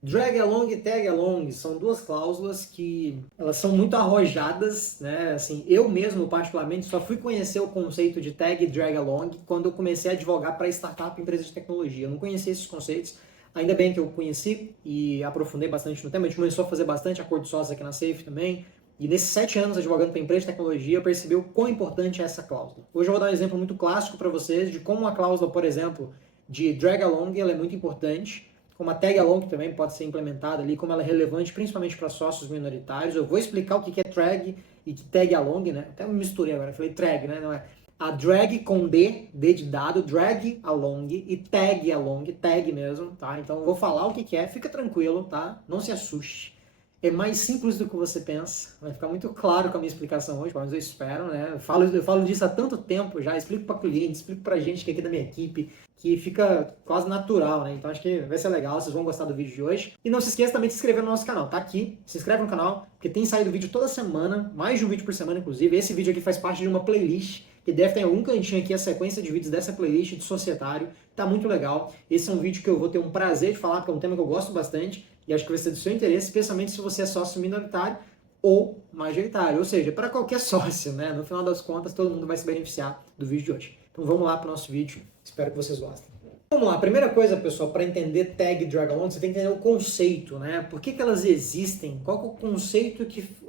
Drag along e tag along são duas cláusulas que elas são muito arrojadas, né? Assim, eu mesmo particularmente só fui conhecer o conceito de tag e drag along quando eu comecei a advogar para startup e empresas de tecnologia. Eu não conhecia esses conceitos. Ainda bem que eu conheci e aprofundei bastante no tema. A gente começou a fazer bastante acordo de sócios aqui na Safe também. E nesses 7 anos advogando para empresa de tecnologia, eu percebi o quão importante é essa cláusula. Hoje eu vou dar um exemplo muito clássico para vocês de como uma cláusula, por exemplo, de drag along, ela é muito importante, como a tag along também pode ser implementada ali, como ela é relevante principalmente para sócios minoritários. Eu vou explicar o que é drag e que tag along, né? Até me misturei agora, falei drag, né? Não é. A drag com D de dado, drag along e tag along, tag mesmo, tá? Então eu vou falar o que é, fica tranquilo, tá? Não se assuste. É mais simples do que você pensa. Vai ficar muito claro com a minha explicação hoje, pelo menos eu espero, né? Eu falo disso há tanto tempo já, explico para cliente, explico para gente que é aqui da minha equipe, que fica quase natural, né? Então acho que vai ser legal, vocês vão gostar do vídeo de hoje. E não se esqueça também de se inscrever no nosso canal, tá aqui. Se inscreve no canal, porque tem saído vídeo toda semana, mais de um vídeo por semana, inclusive. Esse vídeo aqui faz parte de uma playlist, que deve ter em algum cantinho aqui a sequência de vídeos dessa playlist de societário. Tá muito legal. Esse é um vídeo que eu vou ter um prazer de falar, porque é um tema que eu gosto bastante e acho que vai ser do seu interesse, especialmente se você é sócio minoritário ou majoritário, ou seja, para qualquer sócio, né? No final das contas, todo mundo vai se beneficiar do vídeo de hoje. Então vamos lá para o nosso vídeo, espero que vocês gostem. Vamos lá, a primeira coisa, pessoal, para entender tag e drag along, você tem que entender o conceito, né? Por que elas existem? Qual que é o conceito,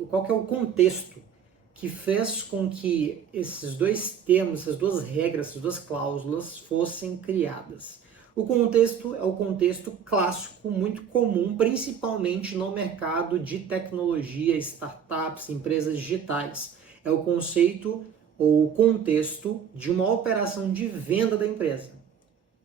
qual que é o contexto que fez com que esses dois termos, essas duas regras, essas duas cláusulas fossem criadas? O contexto é o contexto clássico, muito comum, principalmente no mercado de tecnologia, startups, empresas digitais. É o conceito ou o contexto de uma operação de venda da empresa.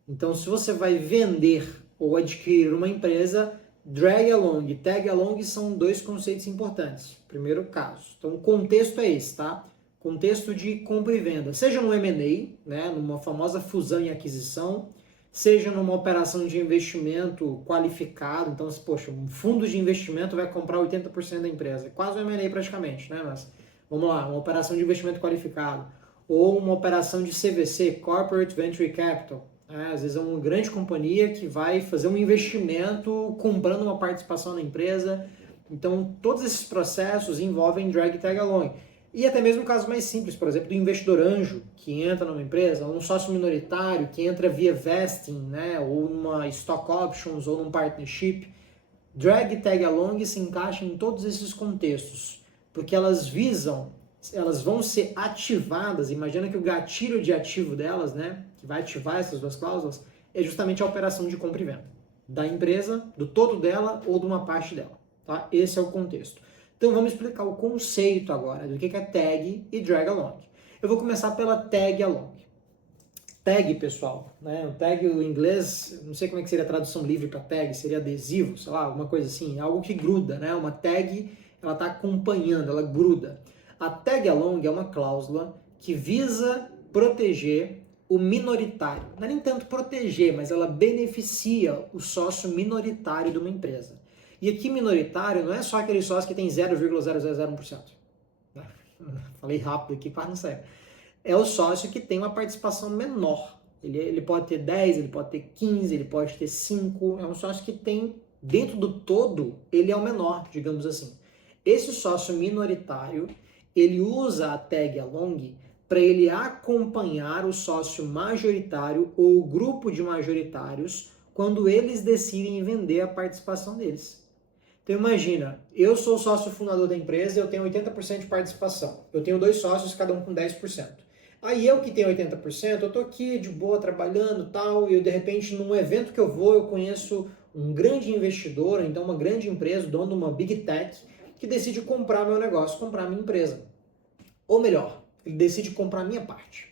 Então, se você vai vender ou adquirir uma empresa, drag along e tag along são dois conceitos importantes. Primeiro caso. Então, o contexto é esse, tá? Contexto de compra e venda. Seja no M&A, né, numa famosa fusão e aquisição, seja numa operação de investimento qualificado. Então, poxa, um fundo de investimento vai comprar 80% da empresa. Quase um M&A praticamente, né? Mas vamos lá, uma operação de investimento qualificado. Ou uma operação de CVC, Corporate Venture Capital. Às vezes é uma grande companhia que vai fazer um investimento comprando uma participação na empresa. Então, todos esses processos envolvem drag e tag along. E até mesmo casos mais simples, por exemplo, do investidor anjo que entra numa empresa, ou um sócio minoritário que entra via vesting, né, ou numa stock options, ou num partnership. Drag e tag along se encaixam em todos esses contextos, porque elas vão ser ativadas. Imagina que o gatilho de ativo delas, né, que vai ativar essas duas cláusulas, é justamente a operação de compra e venda da empresa, do todo dela ou de uma parte dela. Tá? Esse é o contexto. Então vamos explicar o conceito agora do que é tag e drag along. Eu vou começar pela tag along. Tag, pessoal, né? O tag, o inglês, não sei como é que seria a tradução livre para tag, seria adesivo, sei lá, alguma coisa assim, algo que gruda, né? Uma tag, ela está acompanhando, ela gruda. A tag along é uma cláusula que visa proteger o minoritário. Não é nem tanto proteger, mas ela beneficia o sócio minoritário de uma empresa. E aqui minoritário não é só aquele sócio que tem 0,0001%. Falei rápido aqui, quase não saiu. É o sócio que tem uma participação menor. Ele pode ter 10, ele pode ter 15, ele pode ter 5. É um sócio que tem, dentro do todo, ele é o menor, digamos assim. Esse sócio minoritário, ele usa a tag along para ele acompanhar o sócio majoritário ou o grupo de majoritários quando eles decidem vender a participação deles. Então imagina, eu sou o sócio fundador da empresa, eu tenho 80% de participação. Eu tenho 2 sócios, cada um com 10%. Aí eu que tenho 80%, eu tô aqui de boa trabalhando tal, e eu de repente num evento que eu vou, eu conheço um grande investidor, então uma grande empresa, dono de uma big tech, que decide comprar meu negócio, comprar minha empresa. Ou melhor, ele decide comprar a minha parte.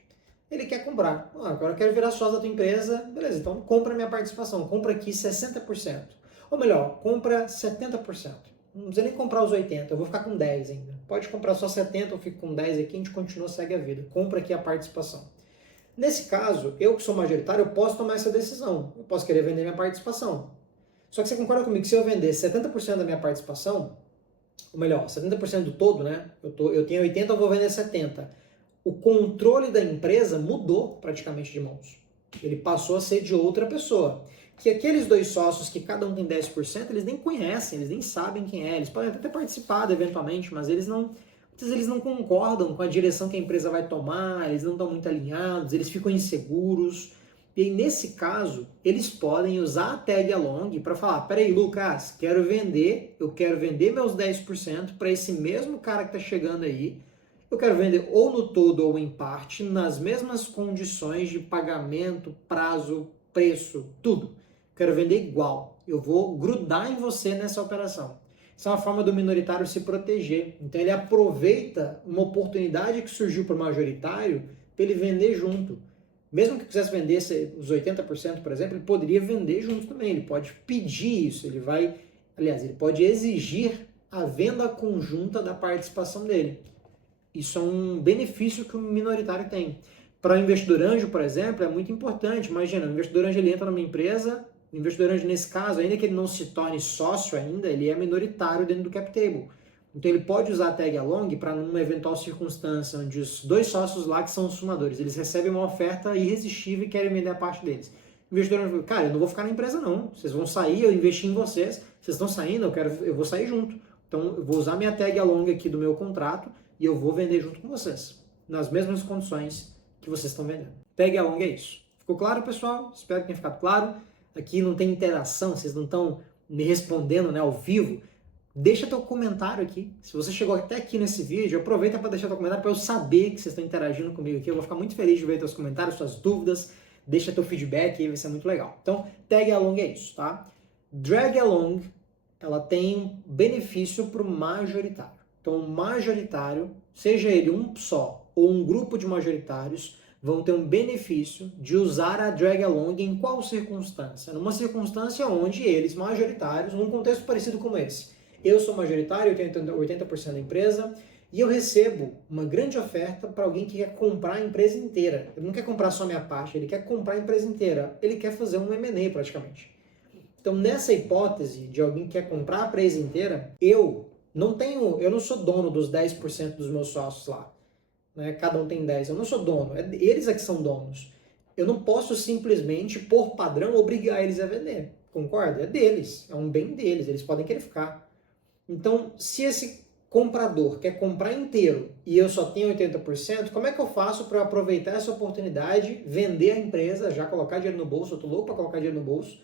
Ele quer comprar. Agora eu quero virar sócio da tua empresa, beleza, então compra minha participação, compra aqui 60%. Ou melhor, compra 70%. Não precisa nem comprar os 80%, eu vou ficar com 10% ainda. Pode comprar só 70%, eu fico com 10% aqui, a gente continua, segue a vida. Compra aqui a participação. Nesse caso, eu que sou majoritário, eu posso tomar essa decisão. Eu posso querer vender minha participação. Só que você concorda comigo que se eu vender 70% da minha participação, ou melhor, 70% do todo, né? Eu tenho 80%, eu vou vender 70%. O controle da empresa mudou praticamente de mãos. Ele passou a ser de outra pessoa. que aqueles dois sócios, que cada um tem 10%, eles nem conhecem, eles nem sabem quem é, eles podem até ter participado eventualmente, mas muitas vezes eles não concordam com a direção que a empresa vai tomar, eles não estão muito alinhados, eles ficam inseguros. E aí, nesse caso, eles podem usar a tag along para falar, peraí, Lucas, eu quero vender meus 10% para esse mesmo cara que está chegando aí, eu quero vender ou no todo ou em parte, nas mesmas condições de pagamento, prazo, preço, tudo. Quero vender igual. Eu vou grudar em você nessa operação. Isso é uma forma do minoritário se proteger. Então ele aproveita uma oportunidade que surgiu para o majoritário para ele vender junto. Mesmo que quisesse vender os 80%, por exemplo, ele poderia vender junto também. Ele pode pedir isso, ele pode exigir a venda conjunta da participação dele. Isso é um benefício que o minoritário tem. Para o investidor anjo, por exemplo, é muito importante. Imagina, o investidor anjo ele entra numa empresa, o investidor anjo, nesse caso, ainda que ele não se torne sócio ainda, ele é minoritário dentro do cap table. Então ele pode usar a tag along para, numa eventual circunstância onde os dois sócios lá que são os fumadores, eles recebem uma oferta irresistível e querem vender a parte deles. O investidor anjo fala, cara, eu não vou ficar na empresa não, vocês vão sair, eu investi em vocês, vocês estão saindo, eu vou sair junto. Então eu vou usar minha tag along aqui do meu contrato e eu vou vender junto com vocês, nas mesmas condições que vocês estão vendendo. Tag along é isso. Ficou claro, pessoal? Espero que tenha ficado claro. Aqui não tem interação, vocês não estão me respondendo, né, ao vivo. Deixa teu comentário aqui. Se você chegou até aqui nesse vídeo, aproveita para deixar teu comentário para eu saber que vocês estão interagindo comigo aqui. Eu vou ficar muito feliz de ver teus comentários, suas dúvidas. Deixa teu feedback aí, vai ser muito legal. Então, tag along é isso, tá? Drag along, ela tem benefício para o majoritário. Então, o majoritário, seja ele um só ou um grupo de majoritários, vão ter um benefício de usar a drag along em qual circunstância? Numa circunstância onde eles, majoritários, num contexto parecido com esse. Eu sou majoritário, eu tenho 80% da empresa e eu recebo uma grande oferta para alguém que quer comprar a empresa inteira. Ele não quer comprar só a minha parte, ele quer comprar a empresa inteira. Ele quer fazer um M&A praticamente. Então, nessa hipótese de alguém que quer comprar a empresa inteira, eu não sou dono dos 10% dos meus sócios lá. Né? Cada um tem 10. Eu não sou dono. Eles é que são donos. Eu não posso simplesmente, por padrão, obrigar eles a vender. Concorda? É deles. É um bem deles. Eles podem querer ficar. Então, se esse comprador quer comprar inteiro e eu só tenho 80%, como é que eu faço para aproveitar essa oportunidade, vender a empresa, já colocar dinheiro no bolso? Eu estou louco para colocar dinheiro no bolso.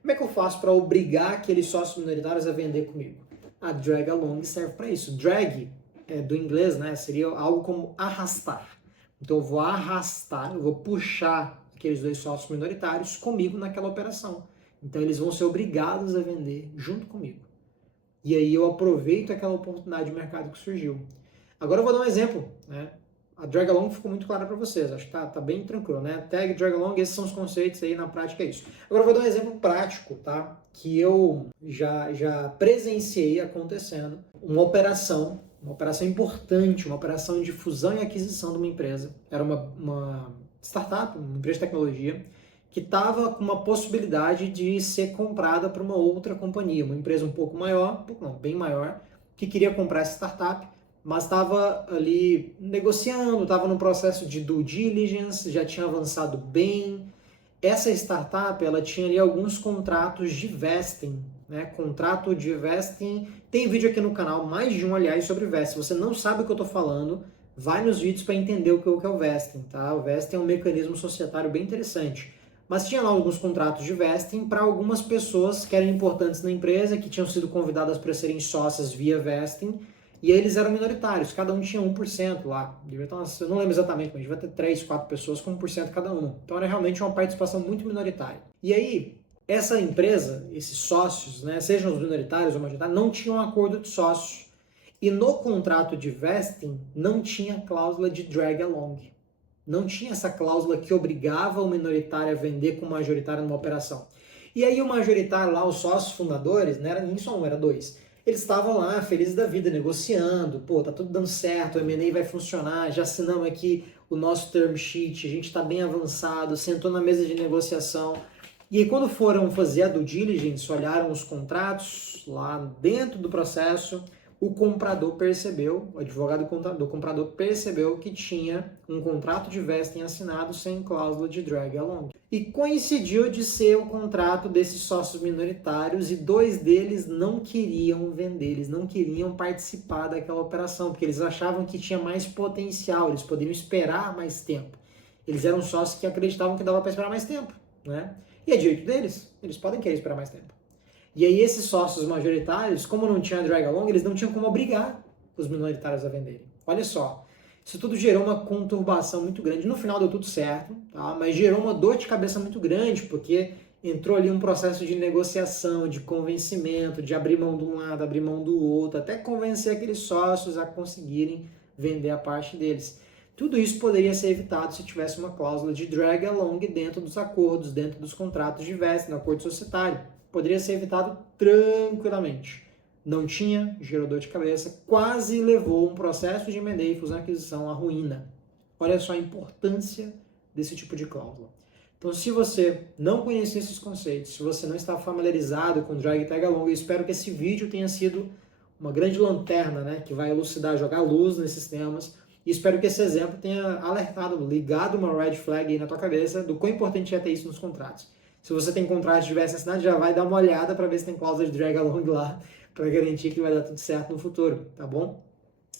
Como é que eu faço para obrigar aqueles sócios minoritários a vender comigo? A drag along serve para isso. Drag, do inglês, né, seria algo como arrastar. Então eu vou arrastar, eu vou puxar aqueles dois sócios minoritários comigo naquela operação. Então eles vão ser obrigados a vender junto comigo. E aí eu aproveito aquela oportunidade de mercado que surgiu. Agora eu vou dar um exemplo, né? A drag along ficou muito clara para vocês, acho que tá bem tranquilo, né? Tag, drag along, esses são os conceitos aí, na prática é isso. Agora eu vou dar um exemplo prático, tá? Que eu já presenciei acontecendo, uma operação importante, uma operação de fusão e aquisição de uma empresa. Era uma startup, uma empresa de tecnologia, que estava com uma possibilidade de ser comprada por uma outra companhia, uma empresa um pouco maior, bem maior, que queria comprar essa startup, mas estava ali negociando, estava no processo de due diligence, já tinha avançado bem. Essa startup, ela tinha ali alguns contratos de vesting, né? Contrato de vesting, tem vídeo aqui no canal, mais de um, aliás, sobre vesting. Se você não sabe o que eu estou falando, vai nos vídeos para entender o que é o vesting, tá? O vesting é um mecanismo societário bem interessante. Mas tinha lá alguns contratos de vesting para algumas pessoas que eram importantes na empresa, que tinham sido convidadas para serem sócias via vesting, e aí eles eram minoritários, cada um tinha 1% lá. Eu não lembro exatamente, mas devia ter 3, 4 pessoas com 1% cada um. Então era realmente uma participação muito minoritária. E aí, essa empresa, esses sócios, né, sejam os minoritários ou majoritários, não tinham um acordo de sócios. E no contrato de vesting não tinha cláusula de drag along. Não tinha essa cláusula que obrigava o minoritário a vender com o majoritário numa operação. E aí o majoritário lá, os sócios fundadores, não era nem só um, era dois. Eles estavam lá, felizes da vida, negociando, pô, tá tudo dando certo, o M&A vai funcionar, já assinamos aqui o nosso term sheet, a gente tá bem avançado, sentou na mesa de negociação. E aí quando foram fazer a due diligence, olharam os contratos lá dentro do processo, o comprador percebeu, o advogado do comprador percebeu que tinha um contrato de vesting assinado sem cláusula de drag along. E coincidiu de ser o contrato desses sócios minoritários e 2 deles não queriam vender, eles não queriam participar daquela operação, porque eles achavam que tinha mais potencial, eles poderiam esperar mais tempo. Eles eram sócios que acreditavam que dava para esperar mais tempo, né? E é direito deles, eles podem querer esperar mais tempo. E aí esses sócios majoritários, como não tinha drag along, eles não tinham como obrigar os minoritários a venderem. Olha só, isso tudo gerou uma conturbação muito grande. No final deu tudo certo, tá? Mas gerou uma dor de cabeça muito grande, porque entrou ali um processo de negociação, de convencimento, de abrir mão de um lado, abrir mão do outro, até convencer aqueles sócios a conseguirem vender a parte deles. Tudo isso poderia ser evitado se tivesse uma cláusula de drag along dentro dos acordos, dentro dos contratos de vesting, no acordo societário. Poderia ser evitado tranquilamente. Não tinha, gerou dor de cabeça, quase levou um processo de M&A e fusão e aquisição à ruína. Olha só a importância desse tipo de cláusula. Então, se você não conhecia esses conceitos, se você não está familiarizado com drag e tag along, eu espero que esse vídeo tenha sido uma grande lanterna, né, que vai elucidar, jogar luz nesses temas. E espero que esse exemplo tenha alertado, ligado uma red flag aí na tua cabeça do quão importante é ter isso nos contratos. Se você tem contrato de vesting assinado, já vai dar uma olhada para ver se tem cláusula de drag along lá, para garantir que vai dar tudo certo no futuro, tá bom?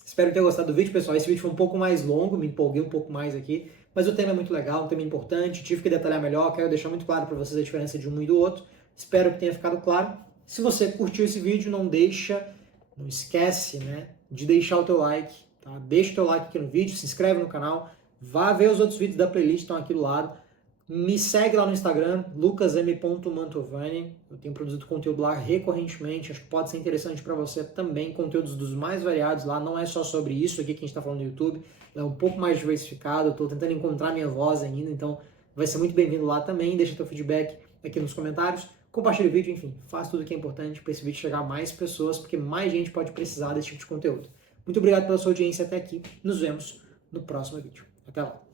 Espero ter gostado do vídeo, pessoal. Esse vídeo foi um pouco mais longo, me empolguei um pouco mais aqui, mas o tema é muito legal, um tema importante, tive que detalhar melhor, quero deixar muito claro para vocês a diferença de um e do outro. Espero que tenha ficado claro. Se você curtiu esse vídeo, não esquece, né, de deixar o teu like, tá? Deixa o teu like aqui no vídeo, se inscreve no canal, vá ver os outros vídeos da playlist que estão aqui do lado. Me segue lá no Instagram, lucasm.mantovani. Eu tenho produzido conteúdo lá recorrentemente, acho que pode ser interessante para você também, conteúdos dos mais variados lá, não é só sobre isso aqui que a gente está falando no YouTube, é um pouco mais diversificado, eu estou tentando encontrar minha voz ainda, então vai ser muito bem-vindo lá também, deixa teu feedback aqui nos comentários, compartilha o vídeo, enfim, faz tudo que é importante para esse vídeo chegar a mais pessoas, porque mais gente pode precisar desse tipo de conteúdo. Muito obrigado pela sua audiência até aqui, nos vemos no próximo vídeo. Até lá!